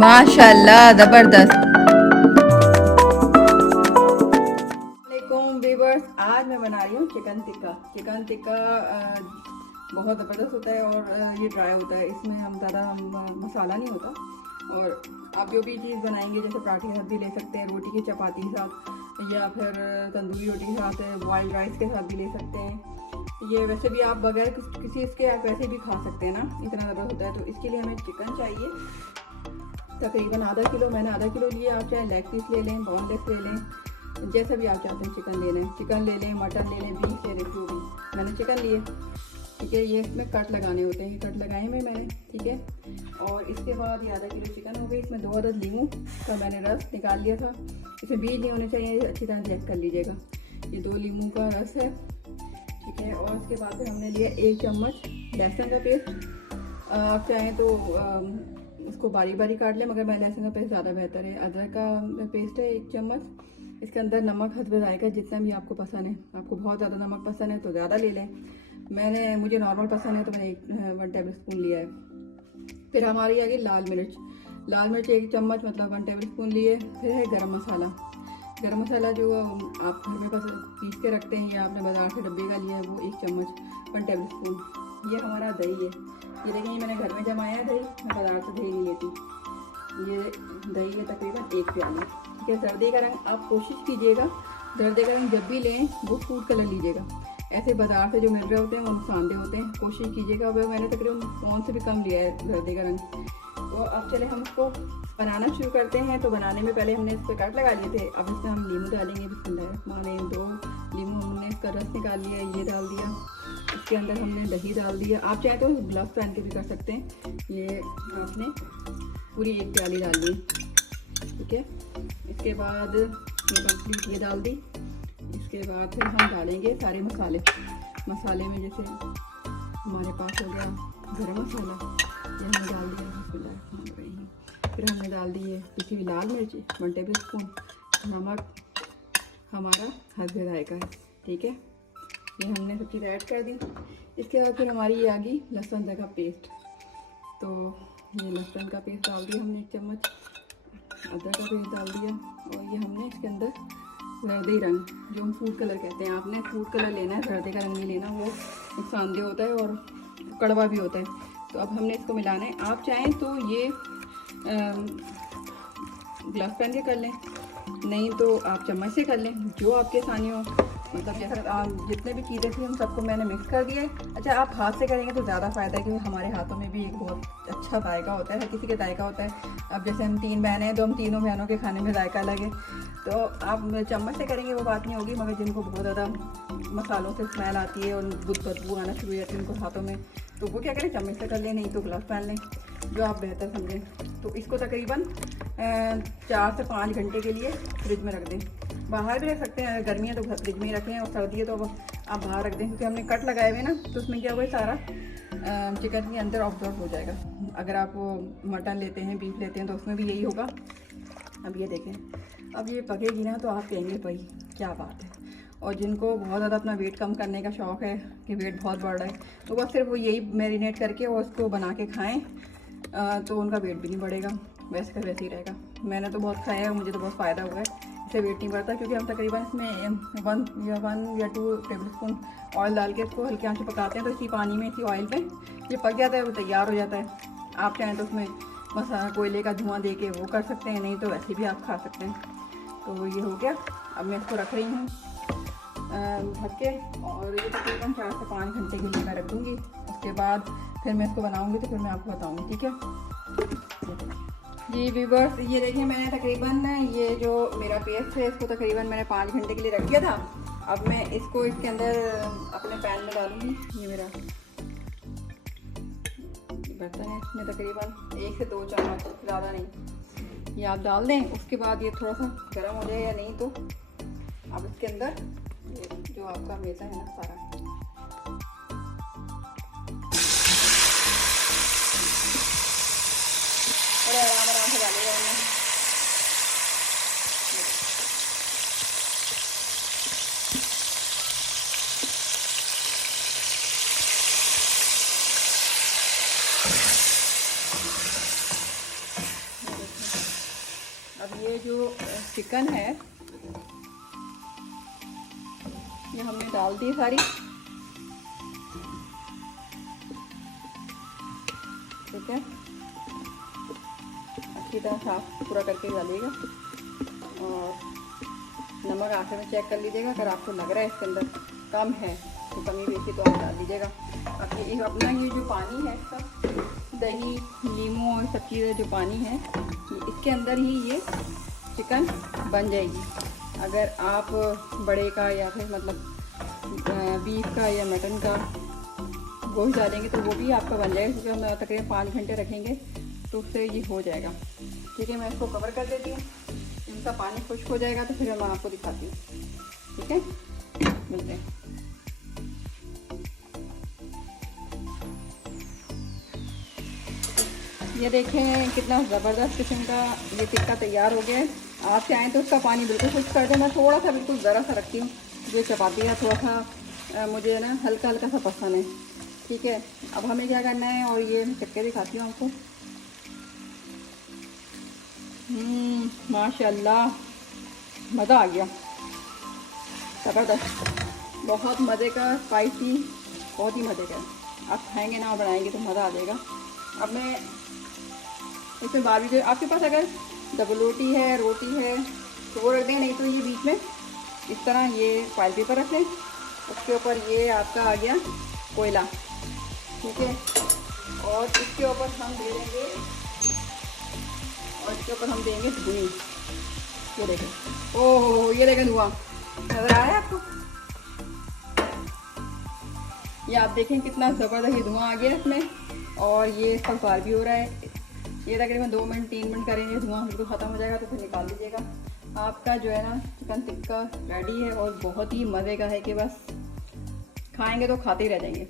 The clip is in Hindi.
माशाल्लाह ज़बरदस्त। व्यूअर्स, आज मैं बना रही हूँ चिकन टिक्का। चिकन टिक्का बहुत ज़बरदस्त होता है और ये ड्राई होता है, इसमें हम ज़्यादा मसाला नहीं होता। और आप जो भी चीज़ बनाएंगे, जैसे पराठे के साथ भी ले सकते हैं, रोटी की चपाती के साथ, या फिर तंदूरी रोटी के साथ, बॉइल्ड राइस के साथ भी ले सकते हैं। ये वैसे भी आप बगैर किसी इसके आप वैसे भी खा सकते हैं ना, इतना ज़बरदस्त होता है। तो इसके लिए हमें चिकन चाहिए तकरीबन आधा किलो। मैंने आधा किलो लिया, आप चाहे लेग पीस ले लें, बोनलेस ले लें, जैसा भी आप चाहते हैं चिकन ले लें। चिकन ले लें, मटन ले लें, बीफ ले लें, जो भी। मैंने चिकन लिए, ठीक है। ये इसमें कट लगाने होते हैं, कट लगाए हुए मैंने, ठीक है। और इसके बाद ये आधा किलो चिकन हो गई। इसमें 2 अदद लीमू का मैंने रस निकाल लिया था, इसमें बीज नहीं होने चाहिए, अच्छी तरह चेक कर लीजिएगा। ये 2 लीमू का रस है, ठीक है। और उसके बाद फिर हमने लिया 1 चम्मच लहसुन का पेस्ट। आप चाहें तो उसको बारीक बारीक काट लें, मगर मैं लहसुन का पेस्ट ज़्यादा बेहतर है। अदरक का पेस्ट है 1 चम्मच। इसके अंदर नमक हस्ब जायका, जितना भी आपको पसंद है। आपको बहुत ज़्यादा नमक पसंद है तो ज़्यादा ले लें। मुझे नॉर्मल पसंद है तो मैंने 1 टेबल स्पून लिया है। फिर हमारी आ गई लाल मिर्च। लाल मिर्च 1 चम्मच, मतलब 1 टेबल स्पून लिए। फिर है गरम मसाला। गरम मसाला जो आप घर में पीस के रखते हैं या आपने बाज़ार से डब्बे का लिया है, वो 1 चम्मच, 1 टेबल स्पून। ये हमारा दही है। ये देखिए, मैंने घर में जमाया है दही, मैं बाज़ार से दही नहीं लेती। ये दही है तकरीबन 1 प्याली, ठीक है। जर्दे का रंग आप कोशिश कीजिएगा, जर्दे का रंग जब भी लें वो फूड कलर लीजिएगा। ऐसे बाज़ार से जो मिल रहे होते हैं वो नुकसानदेह होते हैं, कोशिश कीजिएगा। वह मैंने तकरीबन पौन से भी कम लिया है जर्दे का रंग। तो अब चले हम इसको बनाना शुरू करते हैं। तो बनाने में पहले हमने इस पर कट लगा लिए थे, अब इसमें हम लीमू डालेंगे। बिस्मिल्लाहिर्रहमानिर्रहीम। 2 लीमू हमने इसका रस निकाल लिया, ये डाल दिया। इसके अंदर हमने दही डाल दिया। आप चाहे तो ग्लव्स पहन के भी कर सकते हैं। ये आपने पूरी 1 प्याली डाल दी, ठीक है। इसके बाद कंप्लीट ये डाल दी। इसके बाद फिर हम डालेंगे सारे मसाले। मसाले में जैसे हमारे पास हो गया गरम मसाला, ये हमने डाल दिया, बिस्मिल्लाहिर्रहमानिर्रहीम। फिर हमने डाल दी है पिसी हुई लाल मिर्च 1 टेबल स्पून। नमक हमारा हस्ब जायका है, ठीक है। ये हमने सब चीज़ ऐड कर दी। इसके बाद फिर हमारी ये आ गई लहसुन अदरक का पेस्ट। तो ये लहसुन का पेस्ट डाल दिया हमने 1 चम्मच, अदरक का पेस्ट डाल दिया। और ये हमने इसके अंदर जर्दे रंग, जो हम फूड कलर कहते हैं, आपने फूड कलर लेना है, जर्दे का रंग नहीं लेना, वो नुकसानदेह होता है और कड़वा भी होता है। तो अब हमने इसको मिलाना है। आप चाहें तो ये ग्लास पहन के कर लें, नहीं तो आप चम्मच से कर लें, जो आपके आसानी हो। मतलब जैसा जितने भी चीज़ें थी उन सबको मैंने मिक्स कर दिया है। अच्छा, आप हाथ से करेंगे तो ज़्यादा फ़ायदा है, क्योंकि हमारे हाथों में भी एक बहुत अच्छा जायका होता है, हर किसी का जायका होता है। अब जैसे हम 3 बहनें हैं तो हम तीनों बहनों के खाने में जायका लगे, तो आप चम्मच से करेंगे वो बात नहीं होगी। मगर जिनको बहुत ज़्यादा मसालों से स्मेल आती है और बदबू आना शुरू हो जाती है उनको हाथों में, तो वो क्या करें, चम्मच से कर लें, नहीं तो ग्लव्स पहन लें, जो आप बेहतर समझें। तो इसको तकरीबन 4 से 5 घंटे के लिए फ्रिज में रख दें। बाहर भी रख सकते हैं, गर्मी है तो फ्रिज में ही रखें, और सर्दी है तो आप बाहर रख दें, क्योंकि हमने कट लगाए हुए ना, तो उसमें क्या हुआ सारा चिकन के अंदर ऑब्जॉर्व हो जाएगा। अगर आप मटन लेते हैं, बीफ लेते हैं, तो उसमें भी यही होगा। अब ये देखें, अब ये पकेगी ना तो आप कहेंगे भाई क्या बात है। और जिनको बहुत ज़्यादा अपना वेट कम करने का शौक़ है कि वेट बहुत बढ़ रहा है, तो बस सिर्फ वो यही मैरिनेट करके और उसको बना के खाएँ, तो उनका वेट भी नहीं बढ़ेगा, वैसे का वैसे ही रहेगा। मैंने तो बहुत खाया है, मुझे तो बहुत फ़ायदा हुआ है, इससे वेट नहीं बढ़ता। क्योंकि हम तकरीबन इसमें 1 या 2 टेबल स्पून ऑयल डाल के इसको हल्के आंच पे पकाते हैं, तो इसी पानी में, इसी ऑयल पे ये पक जाता है, वो तैयार हो जाता है। आप चाहें तो उसमें मसाला कोयले का धुआं दे के वो कर सकते हैं, नहीं तो वैसे भी आप खा सकते हैं। तो ये हो गया। अब मैं इसको रख रही हूँ ढक के, और ये तकरीबन 4 से 5 घंटे के लिए मैं रख दूँगी। उसके बाद फिर मैं इसको बनाऊँगी तो फिर मैं आपको बताऊँगी, ठीक है जी। व्यूअर्स, ये देखिए, मैंने तकरीबन ये जो मेरा पेस्ट है इसको तकरीबन मैंने 5 घंटे के लिए रख दिया था। अब मैं इसको इसके अंदर अपने पैन में डालूँगी। ये मेरा बर्तन है, इसमें तकरीबन 1 से 2 चम्मच, ज़्यादा नहीं, ये आप डाल दें। उसके बाद ये थोड़ा सा गर्म हो जाए, या नहीं तो अब इसके अंदर जो आपका मेज़ा है ना सारा, बड़े आराम से डालेगा। ये जो चिकन है ये हमने डाल दी सारी, ठीक है। अच्छी तरह साफ पूरा करके डालिएगा और नमक आखिर में चेक कर लीजिएगा। अगर आपको लग रहा है इसके अंदर कम है तो कमी बेशी तो आप डाल दीजिएगा। बाकी अपना ये जो पानी है इसका, दही नींबू और सब चीज़ें जो पानी है इसके अंदर ही ये चिकन बन जाएगी। अगर आप बड़े का या फिर मतलब बीफ का या मटन का गोश्त डालेंगे तो वो भी आपका बन जाएगा, क्योंकि हम तकरीबन 5 घंटे रखेंगे तो उससे ये हो जाएगा, ठीक है। मैं इसको कवर कर देती हूँ, इनका पानी खुश्क हो जाएगा तो फिर मैं आपको दिखाती हूँ, ठीक है। मिलते हैं। ये देखें कितना ज़बरदस्त किस्म का ये टिक्का तैयार हो गया है। आप चाहें तो उसका पानी बिल्कुल खुश्क कर दें। मैं थोड़ा सा बिल्कुल ज़रा सा रखती हूँ, जो चपाती है थोड़ा सा मुझे ना हल्का हल्का सा पसंद है, ठीक है। अब हमें क्या करना है, और ये टिक्के दिखाती हूँ आपको। माशाल्लाह मज़ा आ गया, ज़बरदस्त, बहुत मज़े का, स्पाइसी, बहुत ही मज़े का। आप खाएंगे ना और बनाएंगे तो मज़ा आ जाएगा। अब मैं इसमें बारबेक्यू, आपके पास अगर डबल रोटी है तो वो रख दें, नहीं तो ये बीच में इस तरह ये फॉइल पेपर रख लें, उसके ऊपर ये आपका आ गया कोयला, ठीक है। और इसके ऊपर हम दे देंगे, और इसके ऊपर हम देंगे धुनी। ये देखें, ओह ये देखें धुआं नज़र आ रहा है आपको। ये आप देखें कितना ज़बरदस्त ये धुआं आ गया इसमें, और ये इसका फार भी हो रहा है। ये तकरीबन 2 मिनट 3 मिनट करेंगे, धुआं बिल्कुल ख़त्म हो जाएगा तो फिर निकाल लीजिएगा। आपका जो है ना चिकन टिक्का रेडी है, और बहुत ही मज़े का है कि बस खाएंगे तो खाते ही रह जाएंगे।